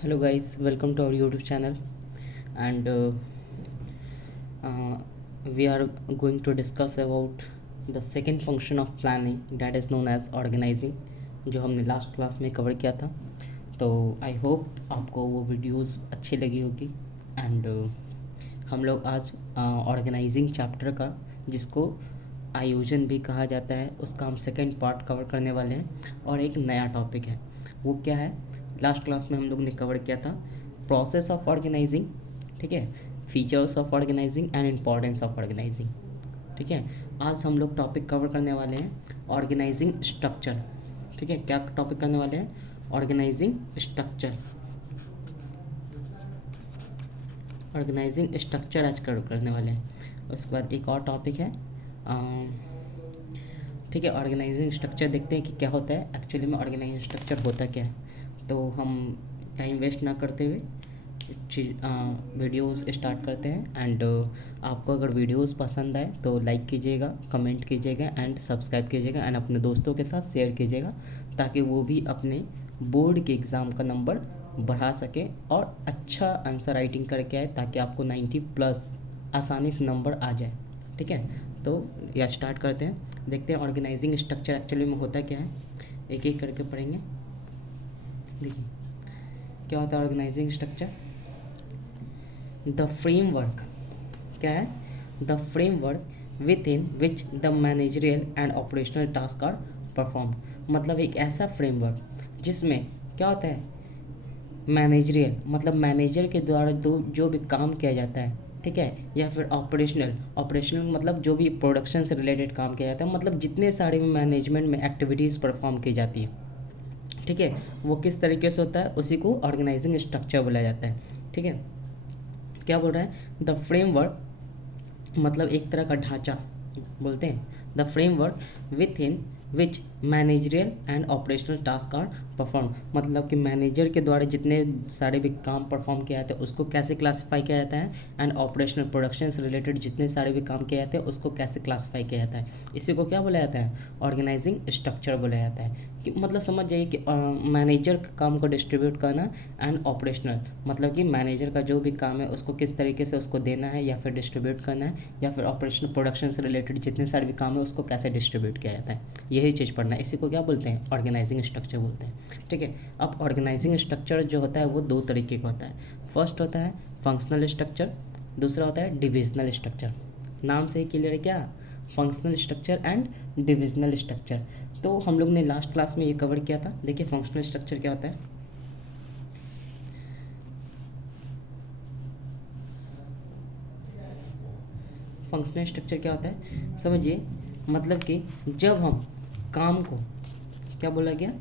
Hello guys, welcome to our YouTube channel, and we are going to discuss about the second function of planning, that is known as organizing, जो हमने last class में cover किया था। तो I hope आपको वो videos अच्छी लगी होगी। एंड हम लोग आज ऑर्गेनाइजिंग चैप्टर का, जिसको आयोजन भी कहा जाता है, उसका हम सेकेंड पार्ट कवर करने वाले हैं। और एक नया टॉपिक है, वो क्या है? लास्ट क्लास में हम लोग ने कवर किया था प्रोसेस ऑफ ऑर्गेनाइजिंग, ठीक है, features of organising and importance of organising, ठीक है। आज हम लोग टॉपिक कवर करने वाले हैं ऑर्गेनाइजिंग स्ट्रक्चर, ठीक है। क्या टॉपिक करने वाले हैं? Organising structure. ऑर्गेनाइजिंग स्ट्रक्चर आज कवर करने वाले हैं। उसके बाद एक और टॉपिक है, ठीक है, ऑर्गेनाइजिंग स्ट्रक्चर। देखते हैं कि क्या होता है एक्चुअली में, ऑर्गेनाइजिंग स्ट्रक्चर होता क्या है। तो हम टाइम वेस्ट ना करते हुए वीडियोस स्टार्ट करते हैं। एंड आपको अगर वीडियोस पसंद आए तो लाइक कीजिएगा, कमेंट कीजिएगा एंड सब्सक्राइब कीजिएगा एंड अपने दोस्तों के साथ शेयर कीजिएगा, ताकि वो भी अपने बोर्ड के एग्ज़ाम का नंबर बढ़ा सके और अच्छा आंसर राइटिंग करके आए, ताकि आपको 90+ आसानी से नंबर आ जाए, ठीक है। तो या स्टार्ट करते हैं, देखते हैं ऑर्गेनाइजिंग स्ट्रक्चर एक्चुअली में होता क्या है। एक एक करके पढ़ेंगे। देखिए क्या होता है ऑर्गेनाइजिंग स्ट्रक्चर। द फ्रेमवर्क, क्या है? The framework within which the managerial and operational task are perform. मतलब एक ऐसा फ्रेमवर्क जिसमें क्या होता है, मैनेजरियल मतलब मैनेजर के द्वारा जो भी काम किया जाता है, ठीक है, या फिर ऑपरेशनल मतलब जो भी प्रोडक्शन से रिलेटेड काम किया जाता है, मतलब जितने सारे मैनेजमेंट में एक्टिविटीज़ परफॉर्म की जाती है, ठीक है, वो किस तरीके से होता है, उसी को ऑर्गेनाइजिंग स्ट्रक्चर बोला जाता है, ठीक है। क्या बोल रहा है? द फ्रेमवर्क मतलब एक तरह का ढांचा बोलते हैं। The framework within which managerial and operational task are perform, मतलब कि मैनेजर के द्वारा जितने सारे भी काम परफॉर्म किया जाते हैं उसको कैसे क्लासीफाई किया जाता है, एंड ऑपरेशनल प्रोडक्शन से रिलेटेड जितने सारे भी काम किए जाते हैं उसको कैसे क्लासीफाई किया जाता है। इसी को क्या बोला जाता है? ऑर्गेनाइजिंग स्ट्रक्चर बोला जाता है। कि मतलब समझ जाइए कि मैनेजर का काम को डिस्ट्रीब्यूट करना, एंड ऑपरेशनल मतलब कि मैनेजर का जो भी काम है उसको किस तरीके से उसको देना है या फिर डिस्ट्रीब्यूट करना है, या फिर ऑपरेशनल प्रोडक्शन से रिलेटेड जितने सारे भी काम है उसको कैसे डिस्ट्रीब्यूट किया जाता है, यही चीज़ पढ़ना है। इसी को क्या बोलते हैं? ऑर्गेनाइजिंग स्ट्रक्चर बोलते हैं, ठीक है। अब ऑर्गेनाइजिंग स्ट्रक्चर जो होता है वो दो तरीके का होता है। फर्स्ट होता है फंक्शनल स्ट्रक्चर, दूसरा होता है डिविजनल स्ट्रक्चर। नाम से ही क्लियर है क्या? Functional structure and divisional structure. तो हम लोग ने लास्ट क्लास में ये कवर किया था। देखिए फंक्शनल स्ट्रक्चर क्या होता है। फंक्शनल स्ट्रक्चर क्या होता है समझिए, मतलब कि जब हम काम को, क्या बोला गया,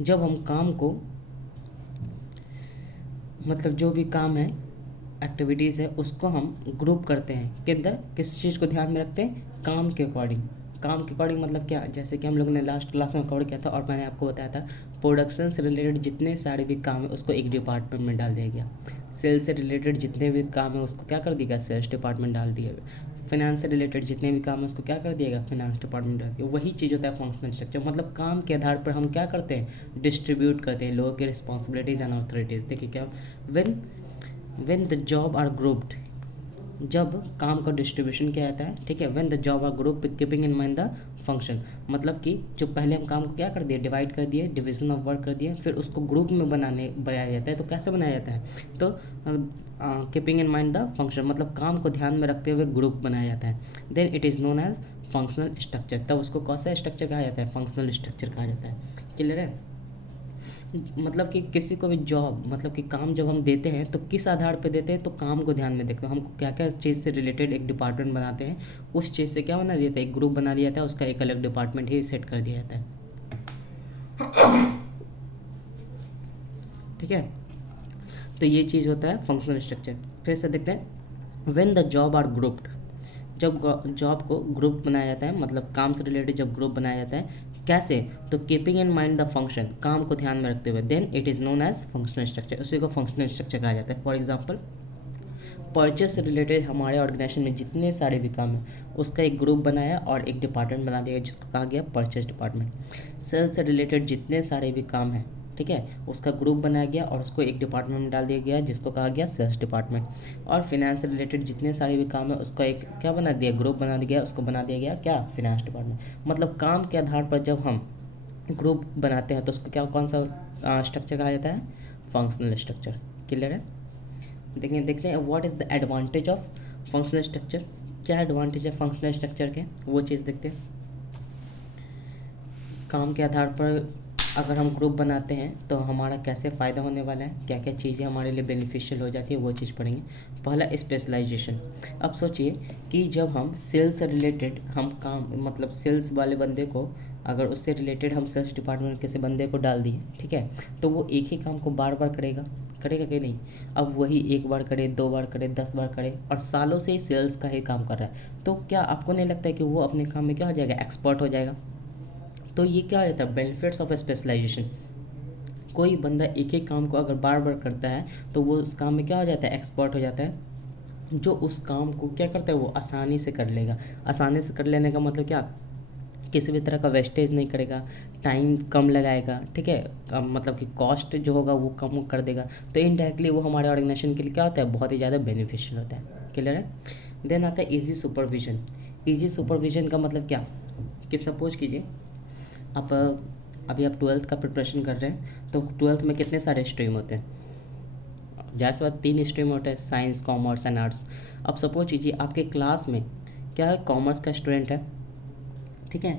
जब हम काम को मतलब जो भी काम है, एक्टिविटीज़ है, उसको हम ग्रुप करते हैं के अंदर, किस चीज़ को ध्यान में रखते हैं? काम के अकॉर्डिंग। काम के अकॉर्डिंग मतलब क्या? जैसे कि हम लोगों ने लास्ट क्लास में कवर किया था और मैंने आपको बताया था, प्रोडक्शन से रिलेटेड जितने सारे भी काम है उसको एक डिपार्टमेंट में डाल दिया गया। सेल्स से रिलेटेड जितने भी काम है उसको क्या कर दिया गया? सेल्स डिपार्टमेंट डाल दिया गया। फाइनेंस से रिलेटेड जितने भी काम है उसको क्या कर दिया गया? फाइनेंस डिपार्टमेंट डाल दिया। वही चीज़ होता है फंक्शनल स्ट्रक्चर, मतलब काम के आधार पर हम क्या करते हैं? डिस्ट्रीब्यूट करते हैं लोगों के रिस्पॉन्सिबिलिटीज़ एंड अथॉरिटीज़। देखिए क्या, when the job are grouped, जब काम का डिस्ट्रीब्यूशन किया जाता है, ठीक है, when the job are group keeping in mind the function, मतलब कि जो पहले हम काम को क्या कर दिए? डिवाइड कर दिए, डिवीजन ऑफ वर्क कर दिए, फिर उसको ग्रुप में बनाया जाता है। तो कैसे बनाया जाता है? तो keeping in mind the function मतलब काम को ध्यान में रखते हुए ग्रुप बनाया जाता है। Then it is known as functional structure. तब उसको कौन सा स्ट्रक्चर कहा जाता है? फंक्शनल स्ट्रक्चर कहा जाता है। क्लियर है? मतलब कि किसी को भी जॉब मतलब कि काम जब हम देते हैं तो किस आधार पे देते हैं? तो काम को ध्यान में देखते हैं, हमको क्या क्या चीज़ से रिलेटेड एक डिपार्टमेंट बनाते हैं, उस चीज़ से क्या बना दिया जाता है? एक ग्रुप बना दिया जाता है, उसका एक अलग डिपार्टमेंट ही सेट कर दिया जाता है, ठीक है। तो ये चीज़ होता है फंक्शनल स्ट्रक्चर। फिर से देखते हैं, when the job are grouped, जब जॉब को ग्रुप बनाया जाता है, मतलब काम से रिलेटेड जब ग्रुप बनाया जाता है, कैसे? तो keeping in mind the function, काम को ध्यान में रखते हुए, then it is known as functional structure. उसी को फंक्शनल स्ट्रक्चर कहा जाता है। फॉर एग्जांपल, परचेस से रिलेटेड हमारे ऑर्गेनाइजेशन में जितने सारे भी काम हैं उसका एक ग्रुप बनाया और एक डिपार्टमेंट बना दिया जिसको कहा गया परचेस डिपार्टमेंट। सेल्स से रिलेटेड जितने सारे भी काम हैं, ठीक है, उसका ग्रुप बनाया गया और उसको एक डिपार्टमेंट में डाल दिया गया जिसको कहा गया सेल्स डिपार्टमेंट। और फिनेंस से रिलेटेड जितने सारे भी काम है उसका एक क्या बना दिया, ग्रुप बना दिया गया, उसको बना दिया गया क्या, फिनेंस डिपार्टमेंट। मतलब काम के आधार पर जब हम ग्रुप बनाते हैं तो उसको क्या, कौन सा स्ट्रक्चर कहा जाता है, फंक्शनल स्ट्रक्चर। क्लियर है। देखते हैं what is the advantage of functional structure, क्या एडवांटेज है फंक्शनल स्ट्रक्चर के, वो चीज़ देखते हैं। काम के आधार पर अगर हम ग्रुप बनाते हैं तो हमारा कैसे फ़ायदा होने वाला है, क्या क्या चीज़ें हमारे लिए बेनिफिशियल हो जाती है, वो चीज़ पढ़ेंगे। पहला स्पेशलाइजेशन। अब सोचिए कि जब हम सेल्स से रिलेटेड हम काम, मतलब सेल्स वाले बंदे को अगर उससे रिलेटेड हम सेल्स डिपार्टमेंट के किसी बंदे को डाल दिए, ठीक है, तो वो एक ही काम को बार बार करेगा कि नहीं। अब वही एक बार करे, 2 बार करे, 10 बार करे और सालों से ही सेल्स का ही काम कर रहा है, तो क्या आपको नहीं लगता है कि वो अपने काम में क्या हो जाएगा, एक्सपर्ट हो जाएगा। तो ये क्या होता है, बेनिफिट्स ऑफ स्पेशलाइजेशन। कोई बंदा एक ही काम को अगर बार बार करता है तो वो उस काम में क्या हो जाता है, एक्सपर्ट हो जाता है। जो उस काम को क्या करता है वो आसानी से कर लेगा। आसानी से कर लेने का मतलब क्या, किसी भी तरह का वेस्टेज नहीं करेगा, टाइम कम लगाएगा, ठीक है, मतलब कि कॉस्ट जो होगा वो कम कर देगा। तो इनडायरेक्टली वो हमारे ऑर्गेनाइजेशन के लिए क्या होता है, बहुत ही ज़्यादा बेनिफिशियल होता है। क्लियर है। देन आता है इजी सुपरविजन। इजी सुपरविजन का मतलब क्या, कि सपोज कीजिए आप अभी आप 12th का प्रिपरेशन कर रहे हैं, तो 12th में कितने सारे स्ट्रीम होते हैं, ज़ाहिर सी बात 3 स्ट्रीम होते हैं, साइंस, कॉमर्स एंड आर्ट्स। अब सपोज कीजिए आपके क्लास में क्या है, कॉमर्स का स्टूडेंट है, ठीक है,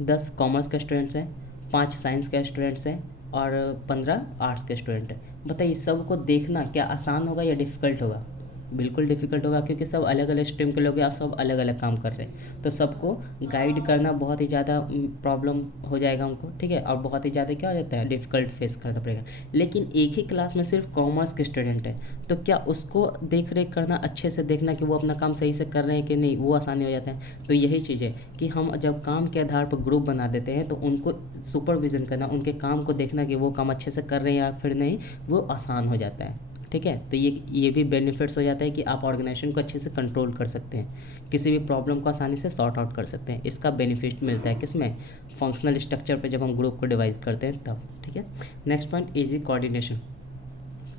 10 कॉमर्स के स्टूडेंट्स हैं, 5 साइंस के स्टूडेंट्स हैं और 15 आर्ट्स के स्टूडेंट हैं। बताइए सबको देखना क्या आसान होगा या डिफ़िकल्ट होगा, बिल्कुल डिफ़िकल्ट होगा, क्योंकि सब अलग अलग स्ट्रीम के लोग हैं और सब अलग अलग काम कर रहे हैं, तो सबको गाइड करना बहुत ही ज़्यादा प्रॉब्लम हो जाएगा उनको, ठीक है, और बहुत ही ज़्यादा क्या हो जाता है, डिफ़िकल्ट फेस करना पड़ेगा। लेकिन एक ही क्लास में सिर्फ कॉमर्स के स्टूडेंट है, तो क्या उसको देख रेख करना, अच्छे से देखना कि वो अपना काम सही से कर रहे हैं कि नहीं, वो आसानी हो जाता है। तो यही चीज़ है कि हम जब काम के आधार पर ग्रुप बना देते हैं तो उनको सुपरविज़न करना, उनके काम को देखना कि वो काम अच्छे से कर रहे हैं या फिर नहीं, वो आसान हो जाता है। ठीक है, तो ये भी बेनिफिट्स हो जाता है कि आप ऑर्गेनाइजेशन को अच्छे से कंट्रोल कर सकते हैं, किसी भी प्रॉब्लम को आसानी से सॉर्ट आउट कर सकते हैं। इसका बेनिफिट मिलता है किसमें, फंक्शनल स्ट्रक्चर पे जब हम ग्रुप को डिवाइड करते हैं तब। ठीक है, नेक्स्ट पॉइंट इजी कोऑर्डिनेशन।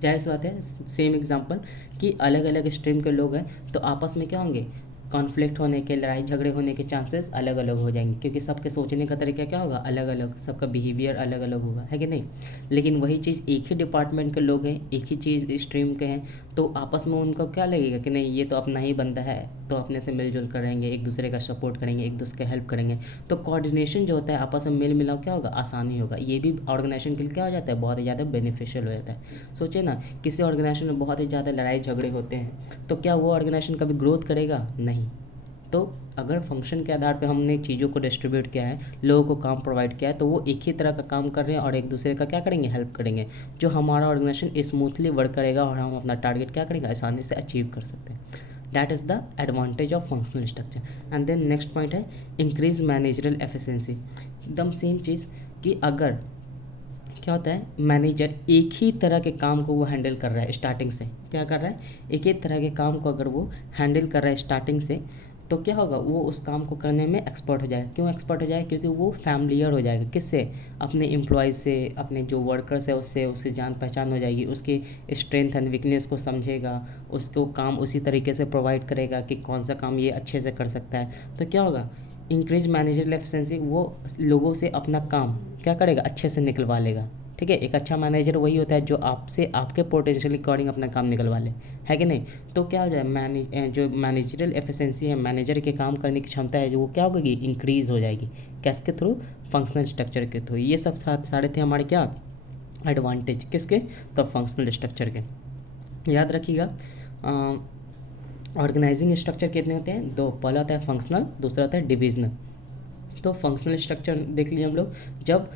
जाहिर सी बात है, सेम एग्जांपल कि अलग अलग स्ट्रीम के लोग हैं तो आपस में क्या होंगे, कॉन्फ्लिक्ट होने के, लड़ाई झगड़े होने के चांसेस अलग अलग हो जाएंगे, क्योंकि सबके सोचने का तरीका क्या होगा, अलग अलग, सबका बिहेवियर अलग अलग होगा, है कि नहीं। लेकिन वही चीज़ एक ही डिपार्टमेंट के लोग हैं, एक ही चीज़ स्ट्रीम के हैं, तो आपस में उनको क्या लगेगा कि नहीं ये तो अपना ही बंदा है, तो अपने से मिलजुल कर रहेंगे, एक दूसरे का सपोर्ट करेंगे, एक दूसरे का हेल्प करेंगे, तो कोऑर्डिनेशन जो होता है आपस में मेल मिलाप क्या होगा, आसानी होगा। ये भी ऑर्गेनाइजेशन के लिए क्या हो जाता है, बहुत ही ज़्यादा बेनिफिशियल हो जाता है। सोचिए ना, किसी ऑर्गेनाइजेशन में बहुत ही ज़्यादा लड़ाई झगड़े होते हैं तो क्या वो ऑर्गेनाइजेशन कभी ग्रोथ करेगा, नहीं। तो अगर फंक्शन के आधार पे हमने चीज़ों को डिस्ट्रीब्यूट किया है, लोगों को काम प्रोवाइड किया है, तो वो एक ही तरह का काम कर रहे हैं और एक दूसरे का क्या करेंगे, हेल्प करेंगे, जो हमारा ऑर्गेनाइजेशन स्मूथली वर्क करेगा और हम अपना टारगेट क्या करेंगे, आसानी से अचीव कर सकते हैं। That is the advantage of functional structure. And then next point है इंक्रीज मैनेजरल एफिशिएंसी। एकदम सेम चीज़ कि अगर क्या होता है, मैनेजर एक ही तरह के काम को वो हैंडल कर रहा है स्टार्टिंग से, क्या कर रहा है, एक ही तरह के काम को अगर वो हैंडल कर रहा है स्टार्टिंग से, तो क्या होगा, वो उस काम को करने में एक्सपर्ट हो जाएगा। क्यों एक्सपर्ट हो जाएगा, क्योंकि वो फैमिलियर हो जाएगा किससे, अपने एम्प्लॉयज़ से, अपने जो वर्कर्स है उससे जान पहचान हो जाएगी, उसके स्ट्रेंथ एंड वीकनेस को समझेगा, उसको काम उसी तरीके से प्रोवाइड करेगा कि कौन सा काम ये अच्छे से कर सकता है। तो क्या होगा, इंक्रीज मैनेजरल एफिशिएंसी, वो लोगों से अपना काम क्या करेगा, अच्छे से निकलवा लेगा। ठीक है, एक अच्छा मैनेजर वही होता है जो आपसे आपके पोटेंशियल अकॉर्डिंग अपना काम निकलवा ले, है कि नहीं। तो क्या हो जाए, जो मैनेजरल एफिशिएंसी है, मैनेजर के काम करने की क्षमता है जो वो क्या होगी, इंक्रीज़ हो जाएगी, कैसके थ्रू, फंक्शनल स्ट्रक्चर के थ्रू। ये सब सारे थे हमारे क्या एडवांटेज, किसके, तो फंक्शनल स्ट्रक्चर के। याद रखिएगा, ऑर्गेनाइजिंग स्ट्रक्चर कितने होते हैं, 2, पहला होता है फंक्शनल, दूसरा होता है डिविजनल। तो फंक्शनल स्ट्रक्चर देख लीजिए हम लोग, जब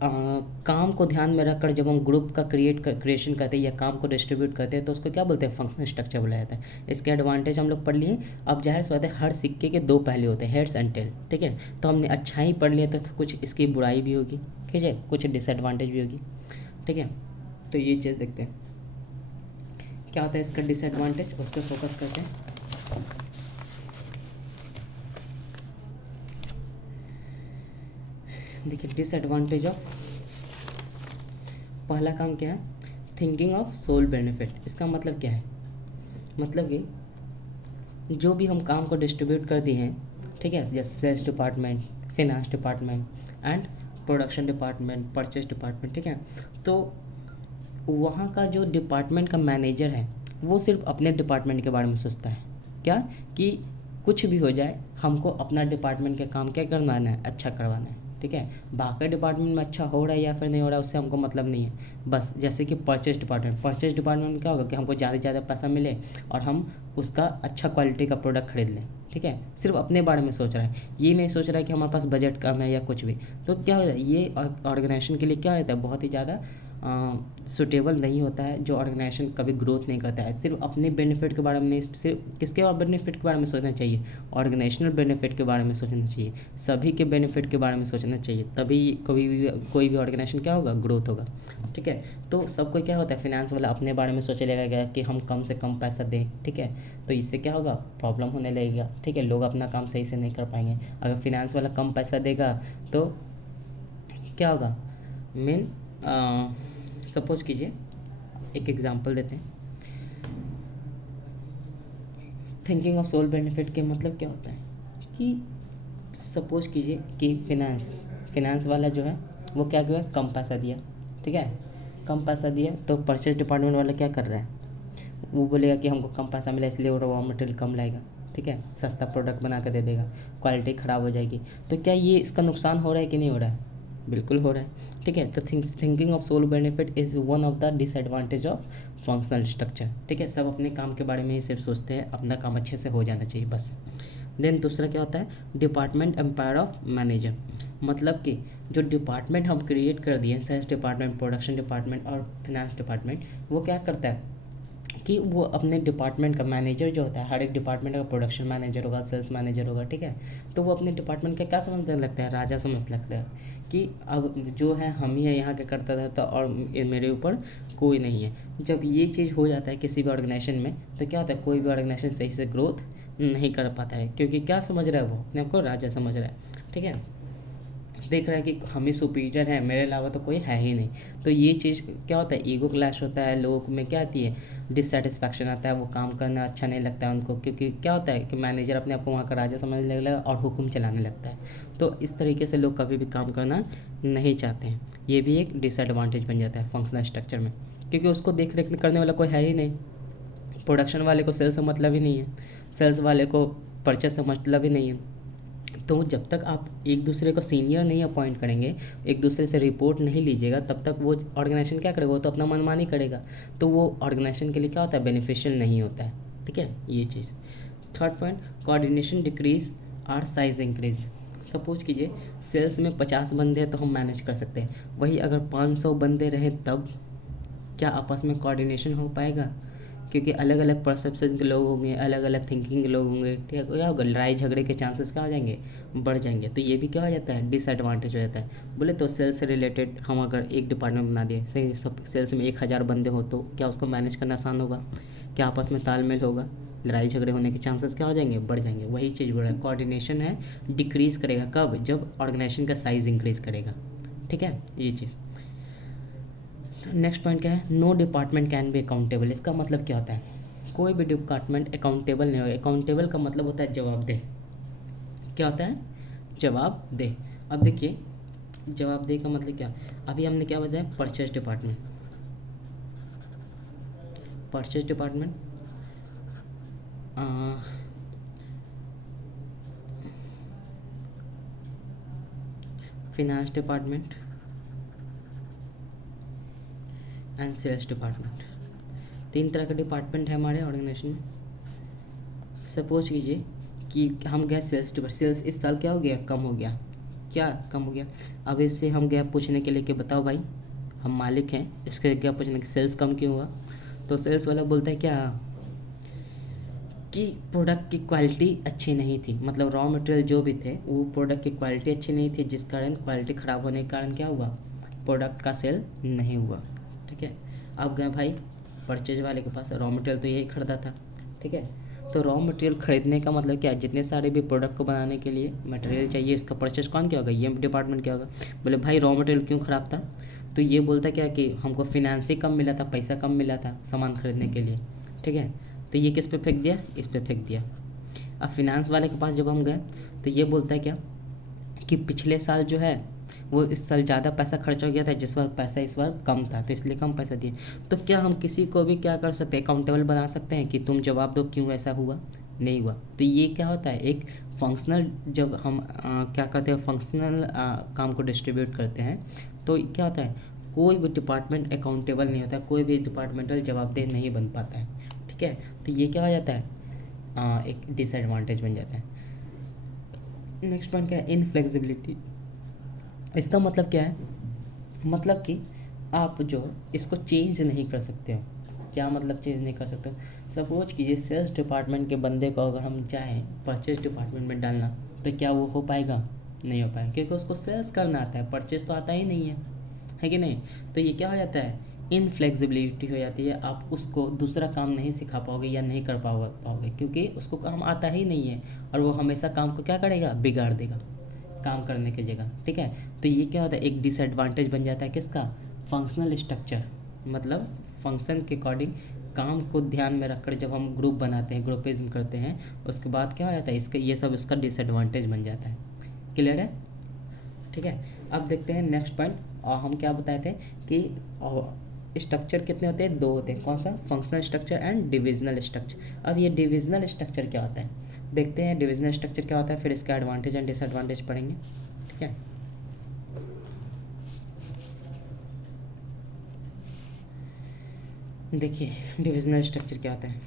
काम को ध्यान में रखकर जब हम ग्रुप का क्रिएशन करते हैं या काम को डिस्ट्रीब्यूट करते हैं तो उसको क्या बोलते हैं, फंक्शनल स्ट्रक्चर बोला जाता है। इसके एडवांटेज हम लोग पढ़ लिए। अब जाहिर सी बात है, हर सिक्के के 2 पहलू होते हैं, हेड्स एंड टेल। ठीक है, तो हमने अच्छाई पढ़ लिया तो कुछ इसकी बुराई भी होगी, ठीक है, कुछ डिसएडवांटेज भी होगी। ठीक है, तो ये चीज़ देखते हैं क्या होता है इसका डिसएडवांटेज, उस पर फोकस करते हैं। देखिए डिसएडवांटेज ऑफ पहला काम क्या है, थिंकिंग ऑफ सोल बेनिफिट। इसका मतलब क्या है, मतलब कि जो भी हम काम को डिस्ट्रीब्यूट कर दिए हैं, ठीक है, जैसे sales department, finance department and production department, purchase department, ठीक है, तो वहाँ का जो डिपार्टमेंट का मैनेजर है वो सिर्फ अपने डिपार्टमेंट के बारे में सोचता है, क्या कि कुछ भी हो जाए हमको अपना डिपार्टमेंट का काम क्या करवाना है, अच्छा करवाना है, ठीक है, बाकी डिपार्टमेंट में अच्छा हो रहा है या फिर नहीं हो रहा है उससे हमको मतलब नहीं है। बस जैसे कि परचेज डिपार्टमेंट में क्या होगा कि हमको ज़्यादा से ज़्यादा पैसा मिले और हम उसका अच्छा क्वालिटी का प्रोडक्ट खरीद लें, ठीक है, सिर्फ अपने बारे में सोच रहा है, ये नहीं सोच रहा है कि हमारे पास बजट कम है या कुछ भी। तो क्या हो जाता है, ये ऑर्गेनाइजेशन के लिए क्या होता है, बहुत ही ज़्यादा सुटेबल नहीं होता है, जो ऑर्गेनाइजेशन कभी ग्रोथ नहीं करता है। सिर्फ अपने बेनिफिट के बारे में नहीं, सिर्फ किसके और बेनिफिट के बारे में सोचना चाहिए, ऑर्गेनाइजेशनल बेनिफिट के बारे में सोचना चाहिए, सभी के बेनिफिट के बारे में सोचना चाहिए, तभी कोई भी ऑर्गेनाइजेशन क्या होगा, ग्रोथ होगा, ठीक है। तो सबको क्या होता है, फिनेंस वाला अपने बारे में सोच लेगा कि हम कम से कम पैसा दें, ठीक है, तो इससे क्या होगा, प्रॉब्लम होने लगेगा, ठीक है, लोग अपना काम सही से नहीं कर पाएंगे। अगर फिनेंस वाला कम पैसा देगा तो क्या होगा, मेन सपोज कीजिए, एक एग्जांपल देते हैं, थिंकिंग ऑफ सोल बेनिफिट के मतलब क्या होता है कि सपोज कीजिए कि फिनेंस वाला जो है वो क्या किया, कम पैसा दिया, ठीक है, कम पैसा दिया, तो परचेज डिपार्टमेंट वाला क्या कर रहा है, वो बोलेगा कि हमको कम पैसा मिला इसलिए वो रॉ मटेरियल कम लाएगा, ठीक है, सस्ता प्रोडक्ट बना कर दे देगा, क्वालिटी ख़राब हो जाएगी। तो क्या ये इसका नुकसान हो रहा है कि नहीं हो रहा है, बिल्कुल हो रहा है, ठीक है। तो thinking of sole benefit is one of the disadvantage of functional structure, ठीक है, सब अपने काम के बारे में ही सिर्फ सोचते हैं, अपना काम अच्छे से हो जाना चाहिए बस। देन दूसरा क्या होता है, डिपार्टमेंट एम्पायर ऑफ मैनेजर, मतलब कि जो डिपार्टमेंट हम क्रिएट कर दिए, सेल्स डिपार्टमेंट, प्रोडक्शन डिपार्टमेंट और फिनेंस डिपार्टमेंट, वो क्या करता है कि वो अपने डिपार्टमेंट का मैनेजर जो होता है, हर एक डिपार्टमेंट का प्रोडक्शन मैनेजर होगा, सेल्स मैनेजर होगा, ठीक है, तो वो अपने डिपार्टमेंट का क्या समझने लगता है, राजा समझ लगता है कि अब जो है हम ही है यहाँ के करता था, तो और मेरे ऊपर कोई नहीं है। जब ये चीज़ हो जाता है किसी भी ऑर्गेनाइजेशन में, तो क्या होता है, कोई भी ऑर्गेनाइजेशन सही से ग्रोथ नहीं कर पाता है, क्योंकि क्या समझ रहा है, वो अपने आपको राजा समझ रहा है, ठीक है, देख रहा है कि हम ही सुपीरियर है, मेरे अलावा तो कोई है ही नहीं। तो ये चीज़ क्या होता है, ईगो क्लैश होता है, लोगों में क्या आती है, डिससेटिस्फैक्शन आता है, वो काम करना अच्छा नहीं लगता है उनको, क्योंकि क्या होता है कि मैनेजर अपने आप को वहाँ का राजा समझने लगेगा और हुक्म चलाने लगता है। तो इस तरीके से लोग कभी भी काम करना नहीं चाहते हैं, ये भी एक डिसएडवांटेज बन जाता है फंक्शनल स्ट्रक्चर में, क्योंकि उसको देख रेख करने वाला कोई है ही नहीं। प्रोडक्शन वाले को सेल्स से मतलब ही नहीं है, सेल्स वाले को परचेस से मतलब ही नहीं है। तो जब तक आप एक दूसरे को सीनियर नहीं अपॉइंट करेंगे, एक दूसरे से रिपोर्ट नहीं लीजिएगा, तब तक वो ऑर्गेनाइजेशन क्या करेगा, वो तो अपना मनमानी करेगा, तो वो ऑर्गेनाइजेशन के लिए क्या होता है, बेनिफिशियल नहीं होता है, ठीक है, ये चीज़। थर्ड पॉइंट, कोऑर्डिनेशन डिक्रीज और साइज इंक्रीज। सपोज कीजिए सेल्स में 50 बंदे हैं तो हम मैनेज कर सकते हैं, वही अगर 500 बंदे रहें तब क्या आपस में कोऑर्डिनेशन हो पाएगा, क्योंकि अलग अलग परसेप्शन के लोग होंगे, अलग अलग थिंकिंग के लोग होंगे, ठीक है, क्या होगा, लड़ाई झगड़े के चांसेस क्या हो जाएंगे, बढ़ जाएंगे। तो ये भी क्या हो जाता है, डिसएडवांटेज हो जाता है। बोले तो सेल्स से रिलेटेड हम अगर एक डिपार्टमेंट बना दिए, सही, सब सेल्स में 1000 बंदे हो, तो क्या उसको मैनेज करना आसान होगा, क्या आपस में तालमेल होगा, लड़ाई झगड़े होने के चांसेस क्या हो जाएंगे, बढ़ जाएंगे। वही चीज़ बोल रहा है, कोऑर्डिनेशन है डिक्रीज़ करेगा, कब, जब ऑर्गेनाइजेशन का साइज इंक्रीज़ करेगा, ठीक है, ये चीज़। नेक्स्ट पॉइंट क्या है, no department can be accountable. इसका मतलब क्या होता है, कोई भी डिपार्टमेंट अकाउंटेबल नहीं होगा। अकाउंटेबल का मतलब होता है जवाबदेह, क्या होता है, जवाबदेह। अब देखिए जवाबदेह का मतलब क्या, अभी हमने क्या बताया, purchase department, finance department and sales department, 3 तरह के डिपार्टमेंट है हमारे ऑर्गेनाइजेशन में। सपोज कीजिए कि हम गए सेल्स इस साल क्या हो गया, कम हो गया, क्या कम हो गया। अब इससे हम गए पूछने के लिए कि बताओ भाई, हम मालिक हैं, इसके क्या पूछने कि सेल्स कम क्यों हुआ। तो सेल्स वाला बोलता है क्या कि प्रोडक्ट की क्वालिटी अच्छी नहीं थी, मतलब रॉ मटेरियल जो भी थे वो प्रोडक्ट की क्वालिटी अच्छी नहीं थी, जिस कारण क्वालिटी ख़राब होने के कारण क्या हुआ, प्रोडक्ट का सेल नहीं हुआ, ठीक है। अब गए भाई परचेज वाले के पास, रॉ मटेरियल तो यही खरीदा था, ठीक है, तो रॉ मटेरियल खरीदने का मतलब क्या है, जितने सारे भी प्रोडक्ट को बनाने के लिए मटेरियल चाहिए, इसका परचेज कौन क्या होगा, ये डिपार्टमेंट क्या होगा। बोले भाई रॉ मटेरियल क्यों ख़राब था, तो ये बोलता क्या कि हमको फिनेंस ही कम मिला था, पैसा कम मिला था सामान खरीदने के लिए, ठीक है। तो ये किस पे फेंक दिया, इस पे फेंक दिया। अब फिनेंस वाले के पास जब हम गए तो ये बोलता है क्या कि पिछले साल जो है वो इस साल ज़्यादा पैसा खर्च हो गया था, जिस बार पैसा इस बार कम था, तो इसलिए कम पैसा दिए। तो क्या हम किसी को भी क्या कर सकते हैं, अकाउंटेबल बना सकते हैं कि तुम जवाब दो क्यों ऐसा हुआ, नहीं हुआ। तो ये क्या होता है, एक फंक्शनल, जब हम क्या करते हैं फंक्शनल काम को डिस्ट्रीब्यूट करते हैं, तो क्या होता है, कोई भी डिपार्टमेंट अकाउंटेबल नहीं होता, कोई भी डिपार्टमेंटल जवाबदेह नहीं बन पाता है, ठीक है। तो ये क्या हो जाता है, एक डिसएडवांटेज बन जाता है। नेक्स्ट पॉइंट क्या है, इनफ्लेक्सिबिलिटी। इसका मतलब क्या है, मतलब कि आप जो इसको चेंज नहीं कर सकते हो। क्या मतलब चेंज नहीं कर सकते हो, सपोज कीजिए सेल्स डिपार्टमेंट के बंदे को अगर हम चाहें परचेज डिपार्टमेंट में डालना, तो क्या वो हो पाएगा, नहीं हो पाएगा, क्योंकि उसको सेल्स करना आता है, परचेज तो आता ही नहीं है कि नहीं। तो ये क्या हो जाता है, इनफ्लेक्सिबिलिटी हो जाती है, आप उसको दूसरा काम नहीं सिखा पाओगे या नहीं कर पाओगे, क्योंकि उसको काम आता ही नहीं है, और वो हमेशा काम को क्या करेगा, बिगाड़ देगा काम करने की जगह, ठीक है। तो ये क्या होता है, एक डिसएडवांटेज बन जाता है किसका, फंक्शनल स्ट्रक्चर, मतलब फंक्शन के अकॉर्डिंग काम को ध्यान में रखकर जब हम ग्रुप बनाते हैं, ग्रुपिज्म करते हैं, उसके बाद क्या हो जाता है, इसका ये सब उसका डिसएडवांटेज बन जाता है। क्लियर है, ठीक है। अब देखते हैं नेक्स्ट पॉइंट, और हम क्या बताए थे कि स्ट्रक्चर कितने होते हैं, दो होते हैं, कौन सा, functional structure and divisional structure. अब ये डिविजनल स्ट्रक्चर क्या होता है, देखते हैं डिविजनल स्ट्रक्चर क्या होता है, फिर इसका एडवांटेज एंड डिसएडवांटेज पढ़ेंगे, ठीक है। देखिए डिविजनल स्ट्रक्चर क्या होता है,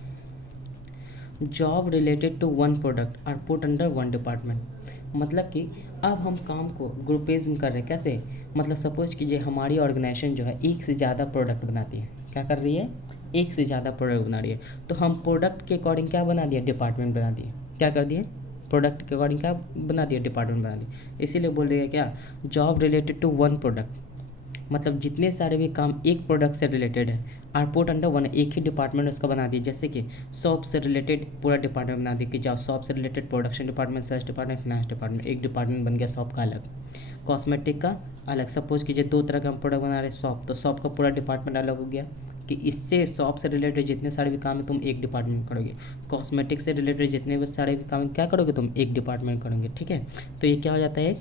job related to one product are put under one department. मतलब कि अब हम काम को ग्रुपिज्म कर रहे हैं, कैसे, मतलब सपोज कीजिए हमारी ऑर्गेनाइजेशन जो है एक से ज़्यादा प्रोडक्ट बनाती है, क्या कर रही है, एक से ज़्यादा प्रोडक्ट बना रही है, तो हम प्रोडक्ट के अकॉर्डिंग क्या बना दिए, डिपार्टमेंट बना दिए, क्या कर दिए, प्रोडक्ट के अकॉर्डिंग क्या बना दिया, डिपार्टमेंट बना दिए। इसीलिए बोल रही है क्या, job related to one product, मतलब जितने सारे भी काम एक प्रोडक्ट से रिलेटेड है, आर पुट अंडर वन, एक ही डिपार्टमेंट उसका बना दिया। जैसे कि शॉप से रिलेटेड पूरा डिपार्टमेंट बना दिया कि जाओ शॉप से related production department, sales department, finance department, एक डिपार्टमेंट बन गया शॉप का अलग, कॉस्मेटिक का अलग। सपोज कीजिए दो तरह का हम प्रोडक्ट बना रहे हैं शॉप, तो शॉप का पूरा डिपार्टमेंट अलग हो गया कि इससे शॉप से रिलेटेड जितने सारे भी काम है तुम एक डिपार्टमेंट करोगे, कॉस्मेटिक से रिलेटेड जितने भी सारे भी काम क्या करोगे, तुम एक डिपार्टमेंट करोगे, ठीक है। तो ये क्या हो जाता है,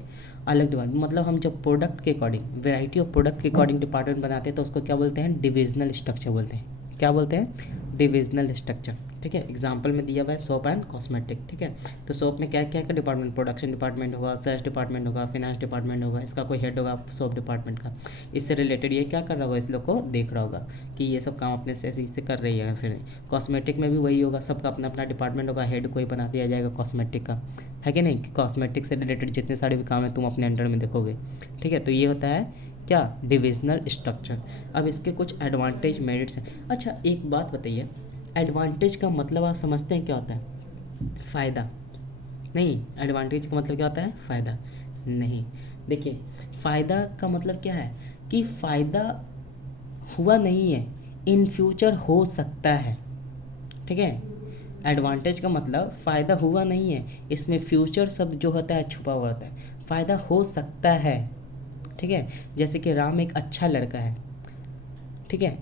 अलग डिपार्टमेंट, मतलब हम जब प्रोडक्ट के अकॉर्डिंग, वैरायटी ऑफ प्रोडक्ट के अकॉर्डिंग डिपार्टमेंट बनाते हैं तो उसको क्या बोलते हैं, डिविजनल स्ट्रक्चर बोलते हैं। क्या बोलते हैं, डिविजनल स्ट्रक्चर, ठीक है। एग्जांपल में दिया हुआ है सोप एंड कॉस्मेटिक, ठीक है। तो सोप में क्या क्या का डिपार्टमेंट, प्रोडक्शन डिपार्टमेंट होगा, सेल्स डिपार्टमेंट होगा, फाइनेंस डिपार्टमेंट होगा, इसका कोई हेड होगा सोप डिपार्टमेंट का, इससे रिलेटेड ये क्या कर रहा होगा, इस लोग को देख रहा होगा कि ये सब काम अपने से ऐसे इससे कर रही है। फिर कॉस्मेटिक में भी वही होगा, सबका अपना अपना डिपार्टमेंट होगा, हेड कोई बना दिया जाएगा कॉस्मेटिक का, है कि नहीं। कॉस्मेटिक से रिलेटेड जितने सारे भी काम है तुम अपने अंडर में देखोगे, ठीक है। तो ये होता है क्या, डिविजनल स्ट्रक्चर। अब इसके कुछ एडवांटेज मेरिट्स हैं। अच्छा एक बात बताइए, एडवांटेज का मतलब आप समझते हैं क्या होता है, फ़ायदा नहीं, एडवांटेज का मतलब क्या होता है, फ़ायदा नहीं। देखिए फ़ायदा का मतलब क्या है कि फ़ायदा हुआ नहीं है, इन फ्यूचर हो सकता है, ठीक है। एडवांटेज का मतलब फ़ायदा हुआ नहीं है, इसमें फ्यूचर शब्द जो होता है छुपा हुआ होता है, फ़ायदा हो सकता है, ठीक है। जैसे कि राम एक अच्छा लड़का है, ठीक है,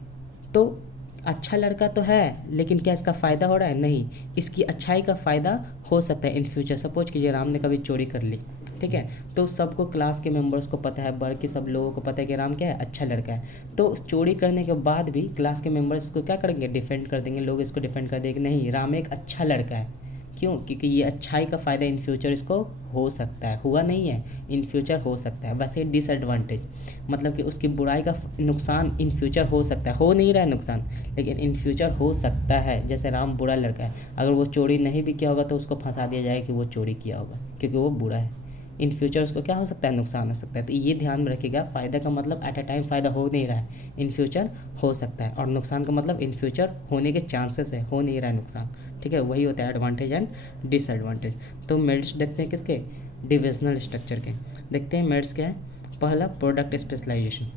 तो अच्छा लड़का तो है लेकिन क्या इसका फ़ायदा हो रहा है, नहीं, इसकी अच्छाई का फ़ायदा हो सकता है इन फ्यूचर। सपोज कीजिए राम ने कभी चोरी कर ली, ठीक है, तो सबको क्लास के मेंबर्स को पता है, बढ़ के सब लोगों को पता है कि राम क्या है, अच्छा लड़का है। तो चोरी करने के बाद भी क्लास के मेंबर्स इसको क्या करेंगे, डिफेंड कर देंगे, लोग इसको डिफेंड कर देंगे, नहीं राम एक अच्छा लड़का है। क्यों, क्योंकि ये अच्छाई का फ़ायदा इन फ्यूचर इसको हो सकता है, हुआ नहीं है, इन फ्यूचर हो सकता है। वैसे डिसएडवांटेज मतलब कि उसकी बुराई का नुकसान इन फ्यूचर हो सकता है, हो नहीं रहा है नुकसान, लेकिन इन फ्यूचर हो सकता है। जैसे राम बुरा लड़का है, अगर वो चोरी नहीं भी किया होगा तो उसको फंसा दिया जाएगा कि वो चोरी किया होगा, क्योंकि वो बुरा है। इन फ्यूचर उसको क्या हो सकता है, नुकसान हो सकता है। तो ये ध्यान में रखिएगा, फ़ायदा का मतलब एट अ टाइम फ़ायदा हो नहीं रहा है, इन फ्यूचर हो सकता है, और नुकसान का मतलब इन फ्यूचर होने के चांसेस है, हो नहीं रहा है नुकसान, ठीक है। वही होता है एडवांटेज एंड डिसएडवांटेज। तो मेरिट्स देखते हैं किसके, डिविजनल स्ट्रक्चर के। देखते हैं मेरिट्स क्या है, पहला प्रोडक्ट स्पेशलाइजेशन।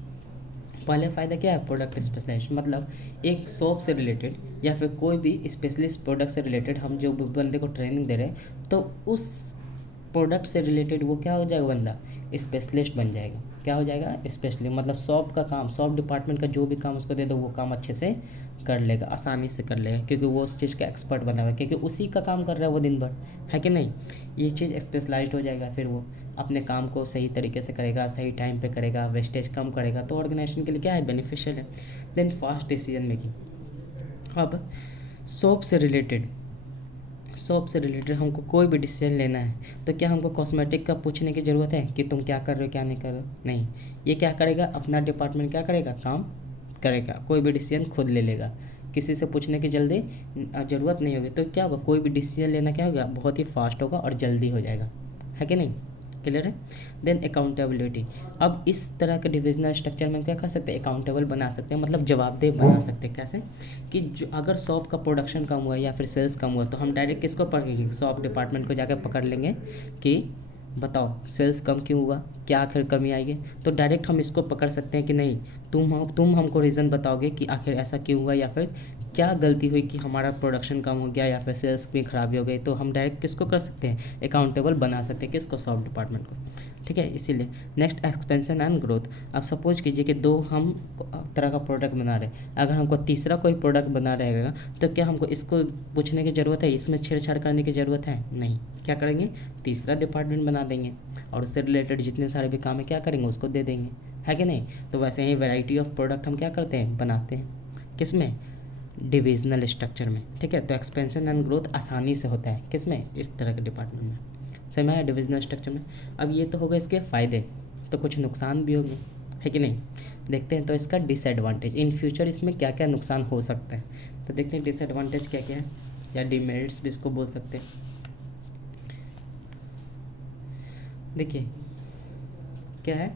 पहले फ़ायदा क्या है, प्रोडक्ट स्पेशलाइजेशन, मतलब एक शॉप से रिलेटेड या फिर कोई भी स्पेशलिस्ट प्रोडक्ट से रिलेटेड हम जो बंदे को ट्रेनिंग दे रहे हैं, तो उस प्रोडक्ट से रिलेटेड वो क्या हो जाएगा, बंदा स्पेशलिस्ट बन जाएगा, क्या हो जाएगा, स्पेशली मतलब सॉफ्ट का काम, सॉफ्ट डिपार्टमेंट का जो भी काम उसको दे दो वो काम अच्छे से कर लेगा, आसानी से कर लेगा, क्योंकि वो उस चीज़ का एक्सपर्ट बना हुआ है, क्योंकि उसी का काम कर रहा है वो दिन भर, है कि नहीं। ये चीज़ स्पेशलाइज्ड हो जाएगा, फिर वो अपने काम को सही तरीके से करेगा, सही टाइम पे करेगा, वेस्टेज कम करेगा, तो ऑर्गेनाइजेशन के लिए क्या है, बेनिफिशियल है। Then fast decision making. अब सोप से रिलेटेड हमको कोई भी डिसीजन लेना है तो क्या हमको कॉस्मेटिक का पूछने की ज़रूरत है कि तुम क्या कर रहे हो क्या नहीं कर रहे हो, नहीं। ये क्या करेगा, अपना डिपार्टमेंट क्या करेगा, काम करेगा, कोई भी डिसीजन खुद ले लेगा, किसी से पूछने की जल्दी ज़रूरत नहीं होगी। तो क्या होगा, कोई भी डिसीजन लेना क्या होगा, बहुत ही फास्ट होगा और जल्दी हो जाएगा, है कि नहीं, क्लियर है। Then accountability. अब इस तरह के डिविजनल स्ट्रक्चर में हम क्या कर सकते हैं, अकाउंटेबल बना सकते हैं, मतलब जवाबदेह बना सकते हैं। कैसे कि जो अगर शॉप का प्रोडक्शन कम हुआ या फिर सेल्स कम हुआ तो हम डायरेक्ट किसको पकड़ेंगे, शॉप डिपार्टमेंट को जाकर पकड़ लेंगे कि बताओ सेल्स कम क्यों हुआ, क्या आखिर कमी आई है। तो डायरेक्ट हम इसको पकड़ सकते हैं कि नहीं, तुम हमको रीज़न बताओगे कि आखिर ऐसा क्यों हुआ, या फिर क्या गलती हुई कि हमारा प्रोडक्शन कम हो गया या फिर सेल्स भी खराबी हो गई। तो हम डायरेक्ट किसको कर सकते हैं, अकाउंटेबल बना सकते हैं, किसको, शॉप डिपार्टमेंट को, ठीक है। इसीलिए नेक्स्ट, एक्सपेंशन एंड ग्रोथ। अब सपोज कीजिए कि दो हम तरह का प्रोडक्ट बना रहे हैं, अगर हमको तीसरा कोई प्रोडक्ट बना रहेगा तो क्या हमको इसको पूछने की ज़रूरत है, इसमें छेड़छाड़ करने की ज़रूरत है, नहीं। क्या करेंगे, तीसरा डिपार्टमेंट बना देंगे और उससे रिलेटेड जितने सारे भी काम है क्या करेंगे, उसको दे देंगे, है कि नहीं। तो वैसे ही वैरायटी ऑफ प्रोडक्ट हम क्या करते हैं, बनाते हैं, किसमें, डिविजनल स्ट्रक्चर में, ठीक है। तो एक्सपेंशन एंड ग्रोथ आसानी से होता है किसमें, इस तरह के डिपार्टमेंट में, सही में, डिविजनल स्ट्रक्चर में। अब ये तो हो गए इसके फ़ायदे, तो कुछ नुकसान भी होंगे, है कि नहीं। देखते हैं तो इसका डिसएडवांटेज, इन फ्यूचर इसमें क्या क्या नुकसान हो सकता है, तो देखते हैं डिसएडवांटेज क्या क्या है, या डिमेरिट्स भी इसको बोल सकते हैं। देखिए क्या है,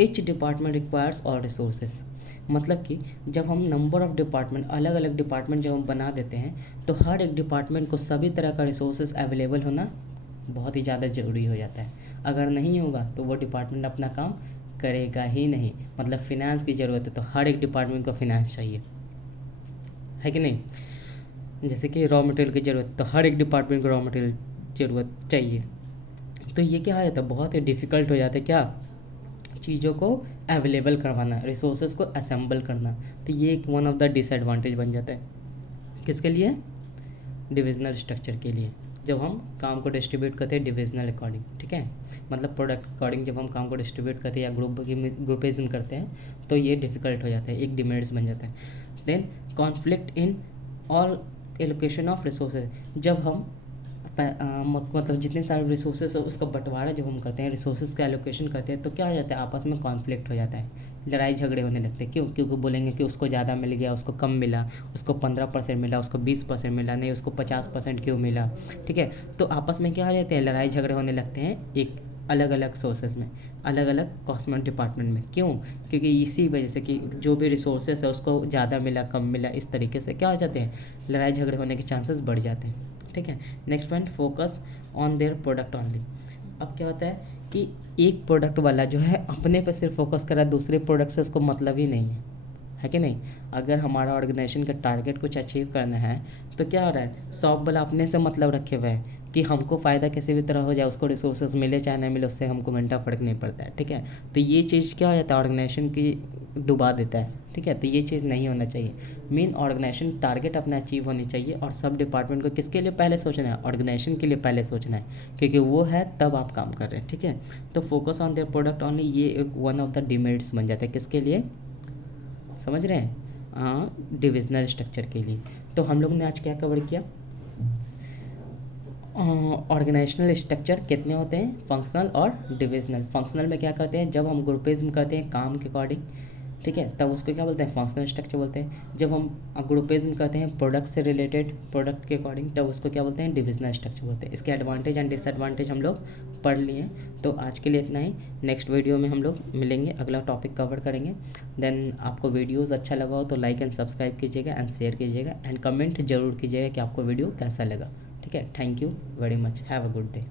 ईच डिपार्टमेंट रिक्वायर्स और रिसोर्सेज, मतलब कि जब हम नंबर ऑफ डिपार्टमेंट, अलग अलग डिपार्टमेंट जब हम बना देते हैं तो हर एक डिपार्टमेंट को सभी तरह का रिसोर्सेज अवेलेबल होना बहुत ही ज़्यादा ज़रूरी हो जाता है। अगर नहीं होगा तो वो डिपार्टमेंट अपना काम करेगा ही नहीं। मतलब फिनेंस की ज़रूरत है तो हर एक डिपार्टमेंट को फिनेंस चाहिए, है कि नहीं। जैसे कि रॉ मटेरियल की ज़रूरत, तो हर एक डिपार्टमेंट को रॉ मटेरियल ज़रूरत चाहिए। तो ये क्या हो जाता है, बहुत ही डिफ़िकल्ट हो जाता है, क्या, चीज़ों को अवेलेबल करवाना, रिसोर्सेज को असेंबल करना। तो ये एक वन ऑफ द डिसएडवांटेज बन जाता है, किसके लिए, डिविजनल स्ट्रक्चर के लिए। जब हम काम को डिस्ट्रीब्यूट करते हैं डिविजनल अकॉर्डिंग, ठीक है, मतलब प्रोडक्ट अकॉर्डिंग जब हम काम को डिस्ट्रीब्यूट करते हैं या ग्रुपिज्म करते हैं तो ये डिफ़िकल्ट हो जाता है, एक डिमेरिट्स बन जाता है। Then conflict in all allocation of resources, जब हम मतलब जितने सारे रिसोर्सेज है उसका बंटवारा जब हम करते हैं, रिसोर्सेज का एलोकेशन करते हैं तो क्या हो जाता है, आपस में कॉन्फ्लिक्ट हो जाता है, लड़ाई झगड़े होने लगते हैं। क्यों, क्योंकि बोलेंगे कि उसको ज़्यादा मिल गया, उसको कम मिला, उसको 15% मिला, उसको 20% मिला, नहीं उसको 50% क्यों मिला, ठीक है। तो आपस में क्या हो जाते हैं, लड़ाई झगड़े होने लगते हैं एक अलग अलग सोर्सेज में, अलग अलग कॉस्मेटिक डिपार्टमेंट में। क्यों, क्योंकि इसी वजह से कि जो भी रिसोर्सेज है उसको ज़्यादा मिला कम मिला, इस तरीके से क्या हो जाते हैं, लड़ाई झगड़े होने के चांसेस बढ़ जाते हैं, ठीक है। Next point, focus on their product only. अब क्या होता है कि एक प्रोडक्ट वाला जो है अपने पर सिर्फ फोकस कर रहा है, दूसरे प्रोडक्ट से उसको मतलब ही नहीं है कि नहीं। अगर हमारा ऑर्गेनाइजेशन का टारगेट कुछ अचीव करना है तो क्या हो रहा है, शॉप वाला अपने से मतलब रखे हुए है कि हमको फ़ायदा किसी भी तरह हो जाए, उसको रिसोर्सेज मिले चाहे नहीं मिले, उससे हमको घंटा फ़र्क नहीं पड़ता है, ठीक है। तो ये चीज़ क्या हो जाता है, ऑर्गेनाइजेशन की डुबा देता है, ठीक है। तो ये चीज़ नहीं होना चाहिए। मेन ऑर्गेनाइजेशन टारगेट अपना अचीव होनी चाहिए और सब डिपार्टमेंट को किसके लिए पहले सोचना है, ऑर्गेनाइजेशन के लिए पहले सोचना है, क्योंकि वो है तब आप काम कर रहे हैं, ठीक है। तो focus on their product only, ये एक वन ऑफ द डिमेरिट्स बन जाता है, किसके लिए, समझ रहे हैं, हाँ, डिविजनल स्ट्रक्चर के लिए। तो हम लोग ने आज क्या कवर किया, ऑर्गेनाइजेशनल स्ट्रक्चर कितने होते हैं, फंक्शनल और डिविजनल। फंक्शनल में क्या करते हैं, जब हम ग्रुपिज्म करते हैं काम के अकॉर्डिंग, ठीक है, तब उसको क्या बोलते हैं, फंक्शनल स्ट्रक्चर बोलते हैं। जब हम ग्रुपिज्म करते हैं प्रोडक्ट से रिलेटेड, प्रोडक्ट के अकॉर्डिंग, तब उसको क्या बोलते हैं, डिविजनल स्ट्रक्चर बोलते हैं। इसके एडवांटेज एंड डिसएडवांटेज हम लोग पढ़ लिए हैं। तो आज के लिए इतना ही, नेक्स्ट वीडियो में हम लोग मिलेंगे, अगला टॉपिक कवर करेंगे। देन आपको वीडियोज़ अच्छा लगा हो तो लाइक एंड सब्सक्राइब कीजिएगा एंड शेयर कीजिएगा एंड कमेंट जरूर कीजिएगा कि आपको वीडियो कैसा लगा, ठीक है। Thank you very much, have a good day.